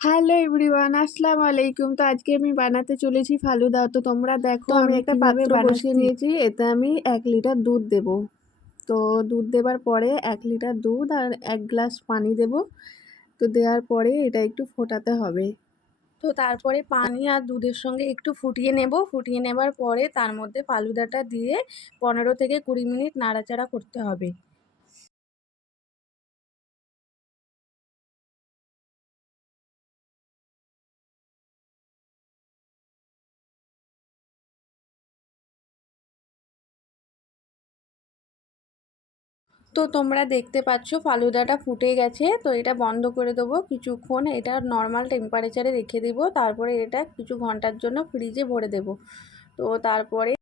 Hello everyone, আসসালামু আলাইকুম। তো আজকে আমি বানাতে চলেছি ফালুদা। তো তোমরা দেখো, আমি একটা কিভাবে পাত্র বসিয়ে বানাচ্ছি। নিয়েছি। এতে আমি 1 লিটার দুধ দেব। তো দুধ দেবার পরে 1 লিটার দুধ আর 1 গ্লাস পানি দেব। তো দেওয়ার পরে এটা একটু ফোটাতে হবে। তো তারপরে পানি আর দুধের সঙ্গে একটু ফুটিয়ে নেব। ফুটিয়ে নেবার পরে তার মধ্যে ফালুদাটা দিয়ে 15 থেকে 20 মিনিট নাড়াচাড়া করতে হবে। তো তোমরা দেখতে পাচ্ছ ফালুদাটা ফুটে গেছে। তো এটা বন্ধ করে দেবো কিছুক্ষণ, এটা নর্মাল টেম্পারেচারে রেখে দেব। তারপরে এটা কিছু ঘন্টার জন্য ফ্রিজে ভরে দেব। তো তারপরে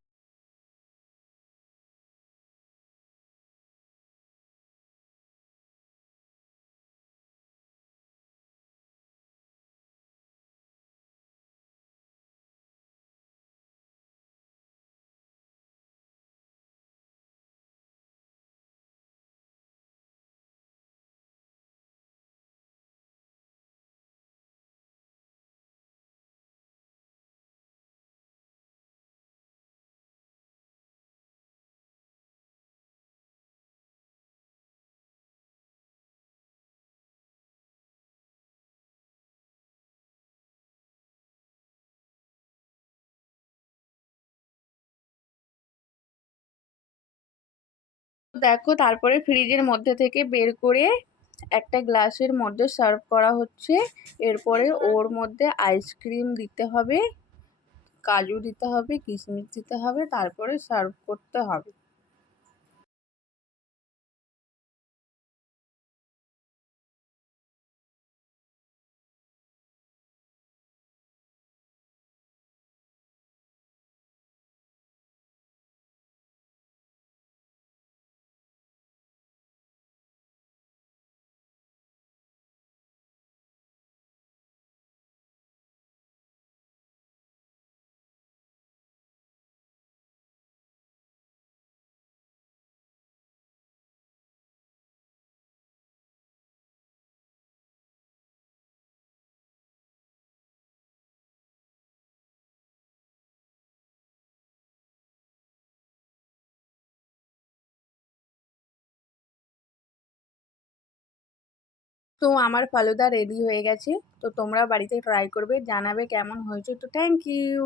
দেখো, তারপরে ফ্রিজের মধ্যে থেকে বের করে একটা গ্লাসের মধ্যে সার্ভ করা হচ্ছে। এরপরে ওর মধ্যে আইসক্রিম দিতে হবে, কাজু দিতে হবে, কিশমিশ দিতে হবে, তারপরে সার্ভ করতে হবে। তো আমার ফালুদা রেডি হয়ে গেছে। তো তোমরা বাড়িতে ট্রাই করবে, জানাবে কেমন হয়েছে। তো থ্যাংক ইউ।